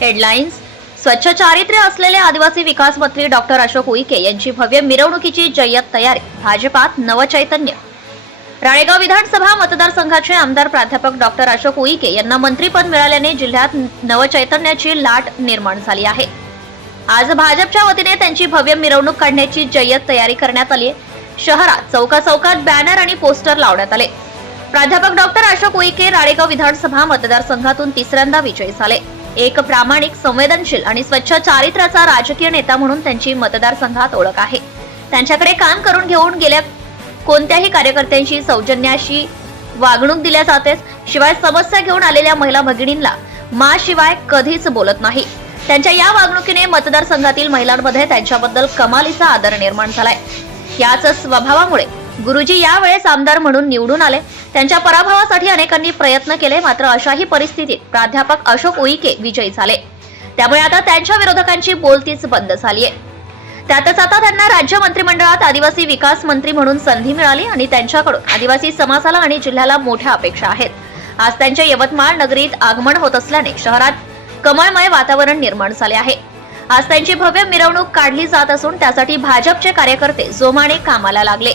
Headlines स्वच्छ चारित्र्य असलेले आदिवासी विकास मंत्री डॉक्टर अशोक उईके यांची भव्य मिरवणुकीची जय्यत तयारी. भाजपात नवचैतन्य. राळेगाव विधानसभा मतदारसंघाचे आमदार प्राध्यापक डॉक्टर अशोक उईके यांना मंत्रीपद मिळाल्याने जिल्ह्यात नवचैतन्याची लाट निर्माण झाली आहे. आज भाजपच्या वतीने त्यांची भव्य मिरवणूक काढण्याची जय्यत तयारी करण्यात आली शहरात चौका चौकात बॅनर आणि पोस्टर लावण्यात आले. प्राध्यापक डॉक्टर अशोक उईके राळेगाव विधानसभा मतदारसंघातून तिसऱ्यांदा विजयी झाले. एक प्रामाणिक संवेदनशील आणि स्वच्छ चारित्र्याचा राजकीय नेता म्हणून त्यांची मतदारसंघात ओळख आहे. त्यांच्याकडे काम करून घेऊन गेल्या कोणत्याही कार्यकर्त्यांशी सौजन्याशी वागणूक दिल्या जातेच. शिवाय समस्या घेऊन आलेल्या महिला भगिनींना मा शिवाय कधीच बोलत नाही. त्यांच्या या वागणुकीने मतदारसंघातील महिलांमध्ये त्यांच्याबद्दल कमालीचा आदर निर्माण झालाय. याच स्वभावामुळे गुरुजी यावेळेस आमदार म्हणून निवडून आले. त्यांच्या पराभवासाठी अनेकांनी प्रयत्न केले मात्र अशाही परिस्थितीत प्राध्यापक अशोक उईके विजयी झाले. त्यामुळे आता त्यांच्या विरोधकांची बोलतीच बंद झालीय. त्यातच आता त्यांना राज्य मंत्रिमंडळात आदिवासी विकास मंत्री म्हणून संधी मिळाली आणि त्यांच्याकडून आदिवासी समाजाला आणि जिल्ह्याला मोठ्या अपेक्षा आहेत. आज त्यांच्या यवतमाळ नगरीत आगमन होत असल्याने शहरात कमळमय वातावरण निर्माण झाले आहे. आज त्यांची भव्य मिरवणूक काढली जात असून त्यासाठी भाजपचे कार्यकर्ते जोमाने कामाला लागले.